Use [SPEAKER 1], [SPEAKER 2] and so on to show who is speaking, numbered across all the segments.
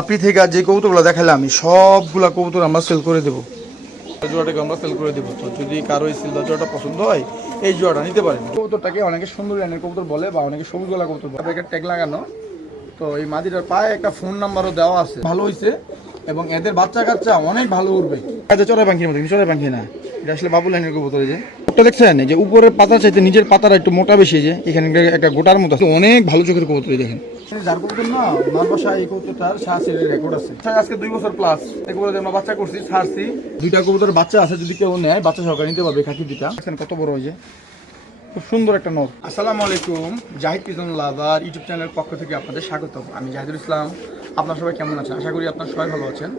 [SPEAKER 1] আপনি থেকে আর যে কবুতরগুলো দেখালাম আমি সবগুলা কবুতর আমরা সেল করে দেবো। এই জোড়াটাকে আমরা সেল করে দেবো। তো যদি কারও এই সিলভার জোড়াটা পছন্দ হয় এই জোড়াটা নিতে পারেন। কবুতরটাকে অনেকে সুন্দর লাইনের কবুতর বলে বা অনেকে সবুজ গলা কবুতর বলে। একটা ট্যাগ লাগানো। তো এই মাদিটার পায়ে একটা ফোন নাম্বারও দেওয়া আছে। ভালো হয়েছে এবং এদের বাচ্চা কাচ্চা অনেক ভালো উঠবে চড়াই পাখি মতো চড়াই পাখি না। এটা আসলে বাবু লাইনের কবুতর এই যে। ওটা দেখছেন যে উপরের পাতা চাইতে নিজের পাতাটা একটু মোটা বেশি যে এখানে একটা গোটার মতো অনেক ভালো চোখের কবুতর দেখেন। না বাসায় এই কবুতরটার রেকর্ড আছে। আজকে দুই বছর প্লাস এই কবুতর আমরা বাচ্চা করছি ছাড়ছি। দুইটা কবুতর বাচ্চা আছে যদি কেউ নেয় বাচ্চা সহকারে নিতে পারবে খাকি দুইটা। দেখছেন কত বড় হয়েছে খুব সুন্দর একটা আসসালামু আলাইকুম জাহিদ কিজন লাভার ইউটিউব চ্যানেলের পক্ষ থেকে আপনাদের স্বাগতম। আমি জাহিদুল ইসলাম। আপনার সবাই কেমন আছেন? আশা করি আপনার সবাই ভালো আছেন।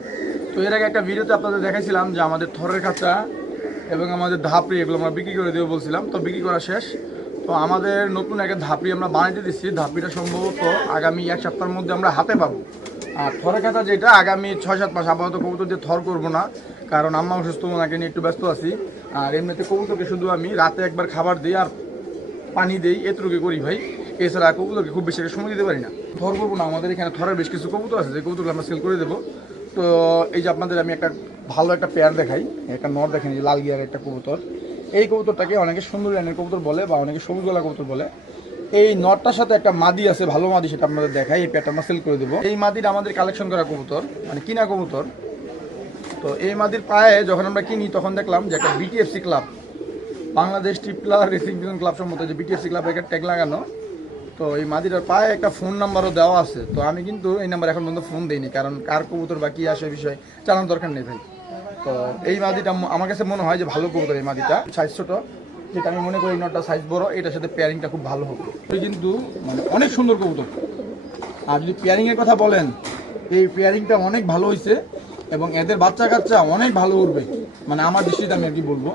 [SPEAKER 1] তো এর আগে একটা ভিডিওতে আপনাদের দেখাইছিলাম যে আমাদের থরের কাঁচা এবং আমাদের ধাপড়ি এগুলো আমরা বিক্রি করে দেবো বলছিলাম। তো বিক্রি করা শেষ। তো আমাদের নতুন একটা ধাপি আমরা বানাইতে দিচ্ছি ধাপড়িটা সম্ভবত আগামী এক সপ্তাহের মধ্যে আমরা হাতে পাবো। আর থরের কাঁচা যেটা, আগামী ছয়, সাত মাস আপাতত কবুতর দিয়ে থর করব না, কারণ আম্মা অসুস্থ, ওনাকে নিয়ে একটু ব্যস্ত আছি। আর এমনিতে কবুতরকে শুধু আমি রাতে একবার খাবার দিই আর পানি দিই এতটুকু করি ভাই। এছাড়া কবুতরকে খুব বেশি সময় দিতে পারি না। থর করব না, আমাদের এখানে থরের বেশ কিছু কবুতর আছে, যে কবুতরগুলো আমরা সেল করে দেবো। তো এই যে আপনাদের আমি একটা ভালো একটা পেয়ার দেখাই, একটা নর দেখেন লাল গিয়ার একটা কবুতর। এই কবুতরটাকে অনেকে সুন্দর লাইনের কবুতর বলে বা অনেকে সবুজ গলা কবুতর বলে। এই নটটার সাথে একটা মাদি আছে, ভালো মাদি সেটা আপনাদের দেখাই, এই আমরা সেল করে দেবো। এই মাদিটা আমাদের কালেকশন করা কবুতর মানে কিনা কবুতর। তো এই মাদির পায়ে যখন আমরা কিনি, তখন দেখলাম যে একটা BTFC club Bangladesh tripler racing বিজন ক্লাব সম্মত যে বিটিএফসি ক্লাবের একটা ট্যাগ লাগানো। তো এই মাদিটার পায়ে একটা ফোন নাম্বারও দেওয়া আছে। তো আমি কিন্তু এই নাম্বার এখন পর্যন্ত ফোন দিইনি, কারণ কার কবুতর বা কী আসে বিষয় জানার দরকার নেই ভাই। তো এই মাদিটা আমার কাছে মনে হয় যে ভালো কবুতর এই মাদিটা। সাইজ ছোট যেটা আমি মনে করি নটটা সাইজ বড় এটার সাথে পেয়ারিংটা খুব ভালো হবে। এই কিন্তু মানে অনেক সুন্দর কবুতর। আর যদি পেয়ারিংয়ের কথা বলেন এই পেয়ারিংটা অনেক ভালো হয়েছে এবং এদের বাচ্চা কাচ্চা অনেক ভালো উঠবে মানে আমার দৃষ্টিতে আমি আর কি বলব।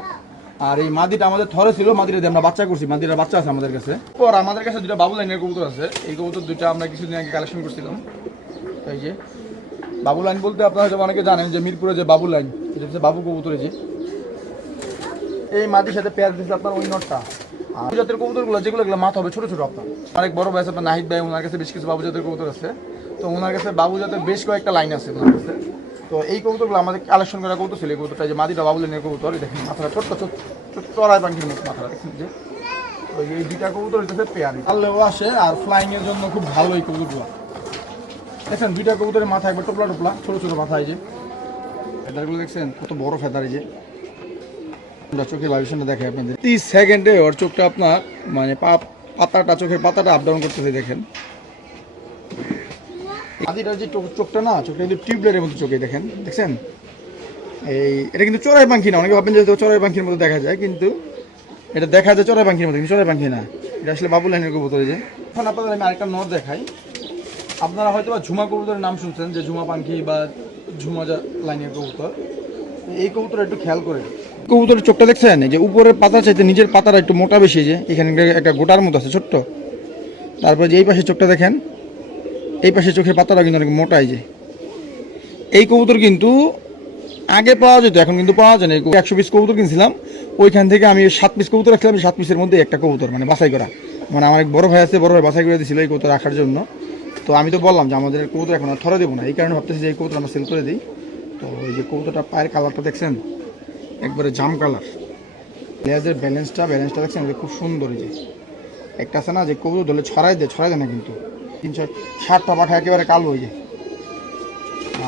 [SPEAKER 1] আর এই মাদিটা আমাদের থরে ছিল মাদিটা আমরা বাচ্চা করছি মাদিটার বাচ্চা আছে আমাদের কাছে। পর আমাদের কাছে দুটা বাবু লাইনের কবুতর আছে। এই কবুতর দুটো আমরা কিছুদিন আগে কালেকশন করছিলাম। এই যে বাবু লাইন বলতে আপনারা হয়তো অনেকে জানেন যে মিরপুরে যে বাবু লাইন এটা হচ্ছে বাবু কবুতর এই যে। এই মাটির সাথে পেঁয়াজ দিচ্ছে আপনার ওই নটটা। আর জাতের কবুতরগুলো, যেগুলো এগুলো মাথা হবে, ছোট ছোট আপনার। অনেক বড় ভাই আপনার, নাহিদ ভাই, ওনার কাছে বেশ কিছু বাবু জাতের কবুতর আছে। তো ওনার কাছে বাবু জাতের বেশ কয়েকটা লাইন আছে ওনার কাছে। তো এই কবুতরগুলো আমাদের কালেকশন করা কবুতর ছিল, এই কবুতরটা যে মাদিটা বাবু লাইনের কবুতর দেখেন মাথাটা ছোট্ট ছোট্ট চড়াই পাখির মতো মাথাটা দেখছেন যে। তো এই দুইটা কবুতর হচ্ছে পেয়ারি। পারলেও আসে আর ফ্লাইং এর জন্য খুব ভালো এই কবুতরগুলো। দেখেন দুইটা কবুতরের মাথা একবার টোপলা টোপলা ছোট ছোট মাথা এই যে। ফেদারগুলো দেখছেন? কত বড় ফেদার এই যে। আমরা চোখের ভাইব্রেশনটা দেখে আপনাদের। তিরিশ সেকেন্ডে ওর চোখটা আপনার মানে পা পাতাটা, চোখের পাতাটা আপ ডাউন করতেছে, দেখেন। আদিটার যে চোখটা না, চোখটা কিন্তু টিউবলাইটের মতো চোখে, দেখেন। দেখছেন? এই, এটা কিন্তু চড়াই পাখি না, অনেকে ভাবেন যে চড়াই পাখির মতো দেখা যায়, কিন্তু এটা দেখা যায় চড়াই পাখির মতো, কিন্তু চড়াই পাখি না। এটা আসলে বাবু লাইনের কবুতর যে। এখন আপনাদের আমি আরেকটা নর দেখাই। আপনারা হয়তো বা ঝুমা কবুতরের নাম শুনছেন, যে ঝুমা পাখি বা ঝুমা যা- লাইনের কবুতর। এই কবুতর একটু খেয়াল করে কবুতরের চোখটা দেখছেন? এই যে উপরের পাতা চাইতে নিজের পাতাটা একটু মোটা বেশি যে এখানে একটা- গোটার মতো আছে, ছোট্ট। তারপরে যে এই পাশে চোখটা দেখেন, এই পাশে চোখের পাতাটা কিন্তু অনেক মোটা, এই যে। এই কবুতর কিন্তু আগে পাওয়া যেত, এখন কিন্তু পাওয়া যায় না। একশো পিস কবুতর কিনছিলাম, ওইখান থেকে আমি সাত পিস কবুতর রাখছিলাম, সাত পিসের মধ্যে একটা কবুতর মানে বাছাই করা। মানে আমার এক বড় ভাই আছে, বড় ভাই বাছাই করে দিয়েছিল এই কবুতর রাখার জন্য। তো আমি তো বললাম যে আমাদের কবুতর এখন আর থরে দেবো না। এই কারণে ভাবতেছি যে এই কবুতর আমরা সেল করে দিই। তো এই যে কবুতরটা পায়ের কালারটা দেখছেন? একবারে জাম কালার লেজের ব্যালেন্সটা ব্যালেন্সটা দেখছেন? খুব সুন্দর যে। একটা আছে না যে কবুতর ধরলে ছড়াই দেয় ছড়াই দেয় না কিন্তু। তিনশো ষাটটা পাখা একেবারে কালো হয়ে যায়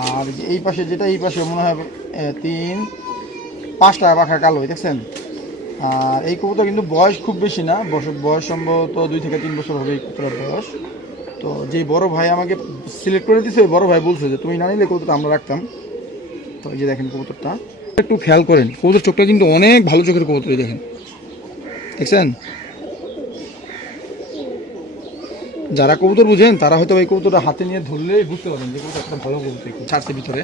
[SPEAKER 1] আর এই পাশে যেটা, এই পাশে মনে হয় তিন, পাঁচটা পাখা কালো হয় দেখছেন? আর এই কবুতর কিন্তু বয়স খুব বেশি না। বয়স সম্ভবত দুই থেকে তিন বছর হবে এই কবুতরের বয়স। তো যে বড় ভাই আমাকে সিলেক্ট করে দিয়েছে ওই বড় ভাই বলছে যে, তুমি না নিলে কবুতরটা আমরা রাখতাম। তো এই যে দেখেন কবুতরটা। একটু খেয়াল করেন, কবুতর চোখটা কিন্তু অনেক ভালো চোখের কবুতর দেখেন। দেখছেন? যারা কবুতর বুঝেন, তারা হয়তো এই কবুতরটা হাতে নিয়ে ধরলেই বুঝতে পারেন যে কবুতর একটা ভালো কবুতর ছাড়ছে ভিতরে।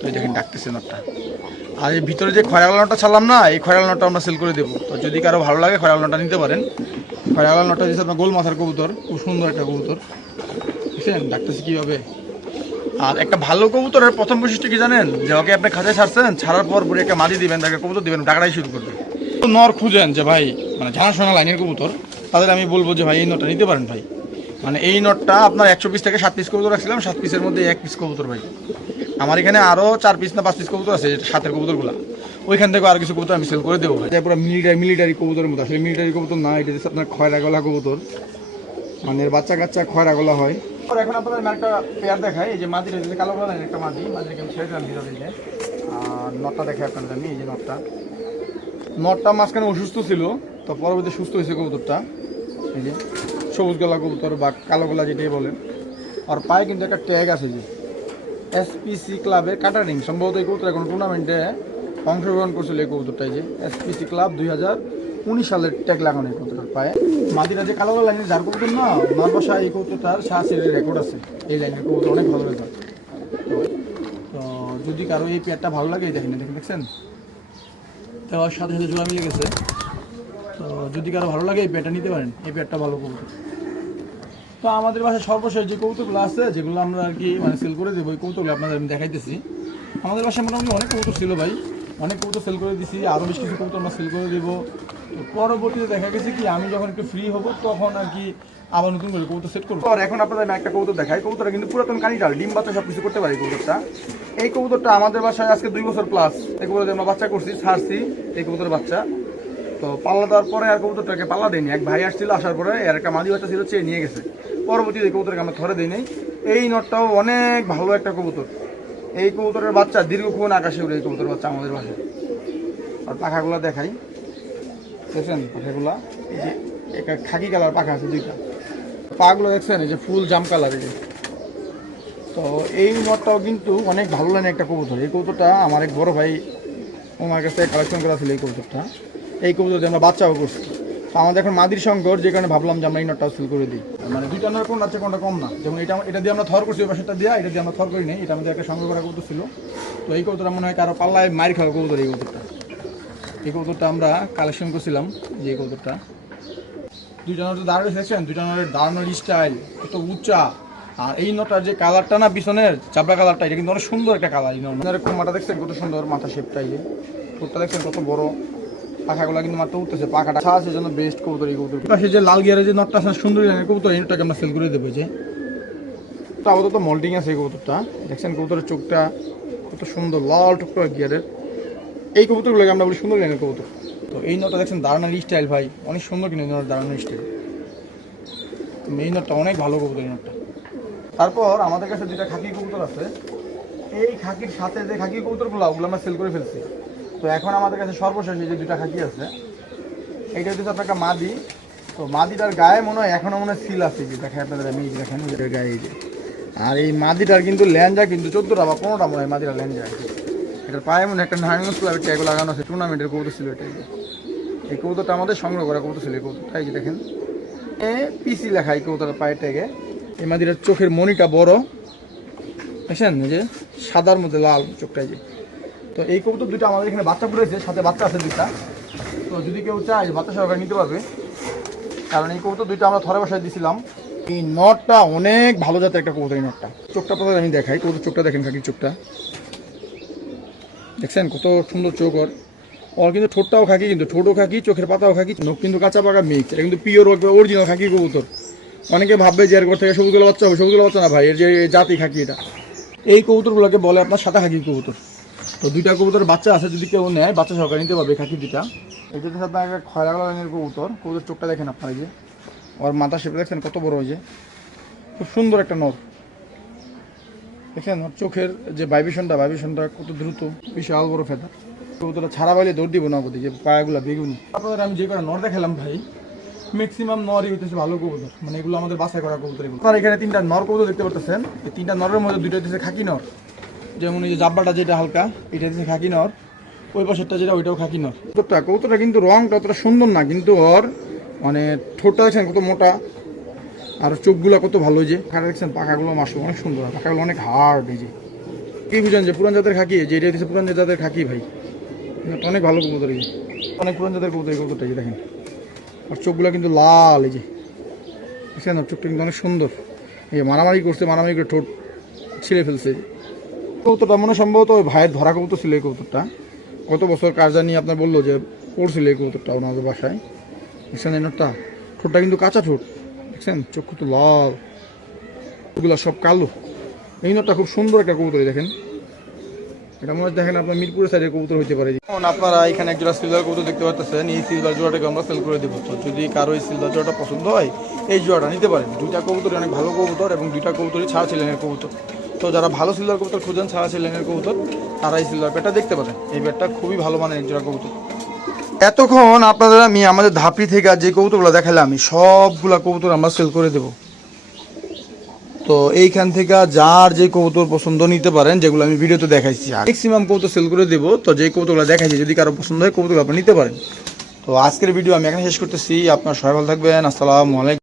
[SPEAKER 1] তো দেখেন ডাকতেছে নটটা। আর এই ভিতরে যে খয়রাল নটটা ছাড়লাম না, এই খয়রাল নটটা আমরা সেল করে দেবো। তো যদি কারও ভালো লাগে খয়রাল নটটা নিতে পারেন। খয়রাল নটটা দিচ্ছে আপনার গোল মাথার কবুতর। খুব সুন্দর একটা কবুতর। বুঝছেন? ডাকতেছে কীভাবে? আর একটা ভালো কবুতরের প্রথম বৈশিষ্ট্য কি জানেন? যে ওকে আপনি খাঁচায় ছাড়ছেন, ছাড়ার পর পরে একটা মাদি দিবেন, তাকে কবুতর দিবেন টাকাটাই শুরু করবে নর খুঁজেন যে ভাই মানে জানাশোনা লাইনের কবুতর, তাদের আমি বলব যে ভাই, এই নটটা নিতে পারেন ভাই। মানে এই নটটা আপনার একশো পিস থেকে সাত পিস কবুতর রাখছিলাম, সাত পিসের মধ্যে এক পিস কবুতর ভাই। আমার এখানে আরও চার পিস না পাঁচ পিস কবুতর আছে সাতের কবুতরগুলো। ওইখান থেকে আর কিছু কবুতর আমি সেল করে দেবো এটা পুরো মিলিটারি মিলিটারি কবুতরের মতো। আসলে মিলিটারি কবুতর না এটা হচ্ছে আপনার খয়রা গলা কবুতর। মানে এর বাচ্চা কাচ্চা খয়রা গলা হয় এখন আপনাদের একটা পেয়ার দেখাই এই যে মাদির কালো কালার একটা মাদি। মাদিরকে আমি ছেড়ে দিলাম ভিতরে যে আর নটটা দেখাই আপনাদের আমি এই যে নটটা নটটা মাঝখানে অসুস্থ ছিল তো পরবর্তী সুস্থ হয়েছে কবুতরটা। এই যে সবুজ গলা কবুতর বা কালো গলা যেটাই বলেন। আর পায়ে কিন্তু একটা ট্যাগ আছে যে এসপিসি ক্লাবের কাটারিং সম্ভবত এই কবুতর এখন টুর্নামেন্টে অংশগ্রহণ করছিল এই কবুতরটাই যে এসপিসি ক্লাব দুই হাজার উনিশ সালের ট্যাগ লাগানো এই কবুতরটার পায়ে। মাদিরা যে কালো লাইনের যার কবুতর না আমার বাসায় এই কবুতরটার শাহের রেকর্ড আছে। এই লাইনের কবুতর অনেক ভালো রেজাল্ট তো, যদি কারও এই পেয়ারটা ভালো লাগে দেখেন দেখেন, দেখছেন? তো, সাথে সাথে জোড়া মিলে গেছে। তো, যদি কারও ভালো লাগে, এই পেয়ারটা নিতে পারেন। এই পেয়ারটা ভালো কবুতর। তো, আমাদের বাসায় সর্বশেষ যে কৌতুকগুলো আছে, যেগুলো আমরা আর কি মানে সেল করে দেবো ওই কৌতুকগুলো আপনাদের আমি দেখাইতেছি। আমাদের বাসায় মোটামুটি অনেক কৌতুক ছিল ভাই। অনেক কৌতুক সেল করে দিছি আরও বেশ কিছু কৌতুক আমরা সেল করে দিব। পরবর্তীতে দেখা গেছে কি, আমি যখন একটু ফ্রি হব, তখন আর কি আবার নতুন করে কৌতুক সেট করব। আর এখন আপনাদের আমি একটা কৌতুক দেখাই। কৌতুকটা কিন্তু পুরাতন কানিটাল ডিম বাচ্চা সব কিছু করতে পারি কৌতুকটা এই কবুতরটা আমাদের বাসায় আজকে দুই বছর প্লাস এই কবুতর আমরা বাচ্চা করছি, ছাড়ছি এই কবুতরের বাচ্চা। তো পাল্লা দেওয়ার পরে আর কবুতরটাকে পাল্লা দেয়নি। এক ভাই আসছিল, আসার পরে এর একটা মাদি বাচ্চা ছিল, চেয়ে নিয়ে গেছে। পরবর্তীতে কবুতরকে আমরা ধরে দিই নাই। এই নটটাও অনেক ভালো একটা কবুতর। এই কবুতরের বাচ্চা দীর্ঘক্ষণ আকাশে উড়ে এই কবুতরের বাচ্চা আমাদের বাসায়। আর পাখাগুলো দেখাই। দেখছেন পাখাগুলা? এই যে একটা খাকি কালার পাখা আছে দুইটা। পাগুলো দেখছেন, এই যে ফুল জাম কালার এই তো এই নটটাও কিন্তু অনেক ভালো লাগে একটা কবুতর। এই কবুতরটা আমার এক বড় ভাই আমার কাছে কালেকশন করা ছিল এই কবুতরটা। এই কবুতর আমরা বাচ্চাও করছি। তো আমাদের এখন মাদির সংকট যে কারণে ভাবলাম যে আমরা এই নটটাও সেল করে দিই। মানে দুইটা নর কোন আছে কোনটা কম না। যেমন এটা এটা দিয়ে আমরা থর করছি ওই পাশেটা দিয়ে এটা দিয়ে আমরা থর করি নাই। এটা আমাদের একটা সংগ্রহ করা কবুতর ছিল। তো এই কবুতরটা মনে হয় কারও পাল্লায় মারি খাওয়া কবুতর এই কবুতরটা। এই কবুতরটা আমরা কালেকশন করছিলাম যে এই কবুতরটা। দুইটা নটের দাঁড়ানো দেখছেন? দুইটা নটের দাঁড়ানোর স্টাইল কত উঁচা। আর এই নটার যে কালারটা না পিছনের চাপড়া কালারটা এটা কিন্তু অনেক সুন্দর একটা কালার এই নটের কোমাটা দেখছেন? কত সুন্দর মাথা শেপটা এই যে। ঠোঁটটা দেখছেন? কত বড়। পাখাগুলো কিন্তু মাত্র উঠতেছে, পাখাটা আছে জন্য বেস্ট কবুতর এই কবুতর পাশে যে লাল গিয়ারের যে নটটা আছে সুন্দর রঙের কবুতর, এই নটটাকে আমরা সেল করে দেবো যে। তো আপাতত মল্টিং আছে এই কবুতরটা। দেখছেন কবুতরের চোখটা কত সুন্দর, লাল টুকরা গিয়ারের। এই কবুতরগুলোকে আমরা বলি সুন্দর রঙের কবুতর। তো এই নটটা দেখছেন দাঁড়ানোর স্টাইল ভাই, অনেক সুন্দর কিন্তু দাঁড়ানোর স্টাইল তো এই নটটা অনেক ভালো কবুতর এই নটটা। তারপর আমাদের কাছে দুটা খাকি কবুতর আছে। এই খাকির সাথে যে খাকি কবুতরগুলো, ওগুলো আমরা সেল করে ফেলছি। তো এখন আমাদের কাছে সর্বশেষ এই যে দুটা খাকি আছে, এইটা হচ্ছে আপনার একটা মাদি। তো মাদিটার গায়ে মনে হয় এখনও মনে হয় সিল আছে, যে দেখেন আপনাদের আমি দেখেন এটার গায়ে এই যে। আর এই মাদিটার কিন্তু ল্যাঞ্জা কিন্তু চোদ্দোটা বা পনেরোটা মনে হয় মাদিটার ল্যাঞ্জা এটার পায়ে মনে একটা নারায়ণ ক্লাবের ট্যাগ লাগানো আছে টুর্নামেন্টের কবুতর ছিল এটা এই কবুতরটা আমাদের সংগ্রহ করা কবুতর ছিল, এই কবুতরটা, এই যে দেখেন। এ পিসি লেখা এই কবুতরের পায়ে ট্যাগে। এই মাদিটার চোখের মনিটা বড় দেখছেন যে সাদার মধ্যে লাল চোখটা এই যে। তো এই কবুতর দুটো আমাদের এখানে বাচ্চা পড়েছে, সাথে বাচ্চা আছে দুইটা। তো যদি কেউ চায়, বাচ্চা সহকারে নিতে পারবে। কারণ এই কবুতর দুইটা আমরা থরে বসায় দিয়েছিলাম এই নটটা অনেক ভালো জাতের একটা কবুতর, এই নটটা। চোখটা আপনাদের আমি দেখাই, কবুতর চোখটা দেখেন খাকির চোখটা। দেখছেন কত সুন্দর চোখ ওর। ওর কিন্তু ঠোঁটটাও খাকি, কিন্তু ঠোঁটও খাকি, চোখের পাতাও খাকি, নখ কিন্তু কাঁচা পাকা মিক্স এটা কিন্তু পিওর অরিজিনাল খাকি কবুতর। অনেকে ভাববে যে এর ঘর থেকে সবুজগুলো বাচ্চা হবে সবুজগুলো বাচ্চা না ভাই, এর যে জাতি খাকি এটা। এই কবুতরগুলোকে বলে আপনার সাদা খাকি কবুতর। তো দুইটা কবুতর বাচ্চা আছে যদি কেউ নেয়, বাচ্চা সহকারে নিতে পারবে খাকি দুইটা এটা হচ্ছে আপনার একটা খয়রা রঙের কবুতর কবুতর চোখটা দেখেন আপনার যে। ওর মাথা শেপে দেখছেন কত বড় হয়েছে খুব সুন্দর একটা নর দেখেন ওর চোখের যে ভাইব্রেশনটা ভাইব্রেশনটা কত দ্রুত, বিশাল বড় ফেদা কবুতরটা ছাড়া পাইলে দৌড় দিব না যে পায়াগুলো বেগুনি। আপনাদের আমি যে কটা নর দেখালাম ভাই ম্যাক্সিমাম নরই হইতেছে ভালো কবুতর। মানে এগুলো আমাদের বাসায় করা কবুতর এগুলো এখানে তিনটা নর কবুতর দেখতে পারতেছেন। এই তিনটা নরের মধ্যে দুইটা হইতেছে খাকি নর। যেমন এই যে জাব্বাটা যেটা হালকা, এটা হচ্ছে খাকি নর ওই পাশেরটা যেটা, ওইটাও খাকি নর কবুতরটা কবুতরটা কিন্তু রংটা অতটা সুন্দর না, কিন্তু ওর মানে ঠোঁটটা দেখছেন কত মোটা, আর চোখগুলো কত ভালো যে। খাটা দেখছেন পাখাগুলো মাসু অনেক সুন্দর পাখাগুলো অনেক হার্ড এই যে। কি বুঝেন যে পুরান জাতের খাকি? যে এটা হচ্ছে পুরান জাতের খাকি ভাই। অনেক ভালো কবুতর এই। অনেক পুরান জাতের কবুতর এই কবুতরটা এই দেখেন। আর চোখগুলো কিন্তু লাল এই যে। দেখছেন চোখটা কিন্তু অনেক সুন্দর। এই মারামারি করছে, মারামারি করে ঠোঁট ছিঁড়ে ফেলছে। কবুতরটা মনে সম্ভবত ওই ভাইয়ের ধরা কবুতর ছিল এই কবুতরটা। কত বছর কাজ জানি আপনার বলল যে পড়ছিল এই কবুতরটা ওনাদের বাসায়। দেখছেন এই নোটটা? ঠোঁটটা কিন্তু কাঁচা ঠোঁট। দেখছেন? চক্ষু তো লাল। এগুলো সব কালো। এই নটটা খুব সুন্দর একটা কবুতর দেখেন। এটা মনে দেখেন আপনার মিরপুরের সাইডের কবুতর হতে পারে। এখন আপনারা এখানে এক জোড়া সিলভার কবুতর দেখতে পাচ্ছেন এই সিলভার জোড়াটাকে আমরা সেল করে দেবো। তো যদি কারও এই সিলভার জোড়াটা পছন্দ হয়, এই জোড়াটা নিতে পারেন। দুইটা কবুতর অনেক ভালো কবুতর এবং দুইটা কবুতরই ছাড়া ছিলেনের কবুতর। তো যারা ভালো সিলভার কবুতর খুঁজেন ছাড়া ছিলেনের কবুতর তারা এই সিলভার ব্যাটটা দেখতে পারেন এই ব্যাটটা খুবই ভালো মানের এক জোড়া কবুতর। এতক্ষণ আপনাদের আমি আমাদের ধাপি থেকে যে কবুতরগুলো দেখালাম সবগুলা কবুতর আমরা সেল করে দেবো। তো এইখান থেকে যার যে কবুতর পছন্দ নিতে পারেন, যেগুলো আমি ভিডিওতে দেখাইছি। ম্যাক্সিমাম কবুতর সেল করে দেবো। তো যে কবুতরগুলো দেখাইছি, যদি কারও পছন্দ হয় কবুতর আপনি নিতে পারেন। তো আজকের ভিডিও আমি এখানে শেষ করতেছি। আপনার সবাই ভালো থাকবেন। আসসালামু আলাইকুম।